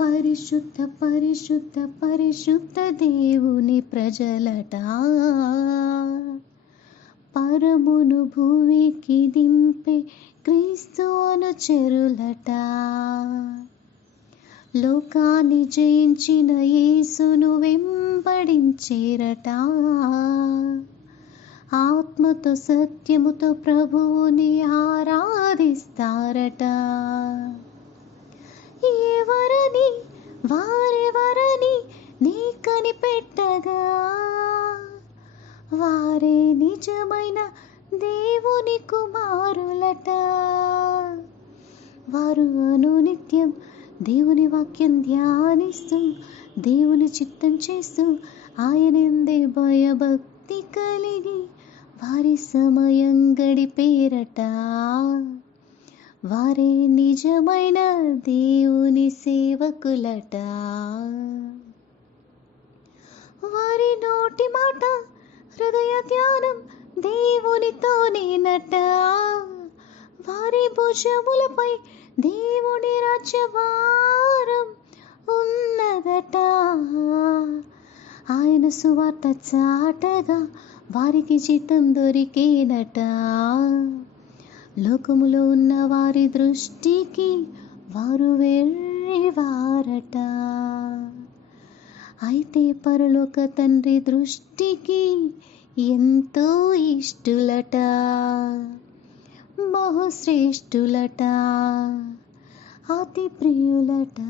పరిశుద్ధ పరిశుద్ధ పరిశుద్ధ దేవుని ప్రజలట, పరమును భూమికి దింపే క్రీస్తు అనుచరులట, లోకాన్ని జయించిన యేసును వెంబడించేరట, ఆత్మతో సత్యముతో ప్రభువుని ఆరాధిస్తారట. ఎవరని వారెవరని నీ కనిపెట్టగా, వారే నిజమైన దేవుని కుమారులట. వారు అనునిత్యం దేవుని వాక్యం ధ్యానిస్తూ, దేవుని చిత్తం చేస్తూ, ఆయనందే భయభక్తి కలిగి వారి సమయం గడిపేరట. వారే నిజమైన దేవుని సేవకులట. వారి నోటి మాట హృదయ ధ్యానం దేవునితోనేనట. వారి భుజములపై దేవుని రాజ్యభారం ఉన్నదట. ఆయన సువార్త చాటగా వారికి జీతం దొరికేనట. లోకములో ఉన్న వారి దృష్టికి వారు వెర్రివారట. అయితే పరలోక తండ్రి దృష్టికి ఎంతో ఇష్టులట, బహుశ్రేష్ఠులట, అతి ప్రియులట.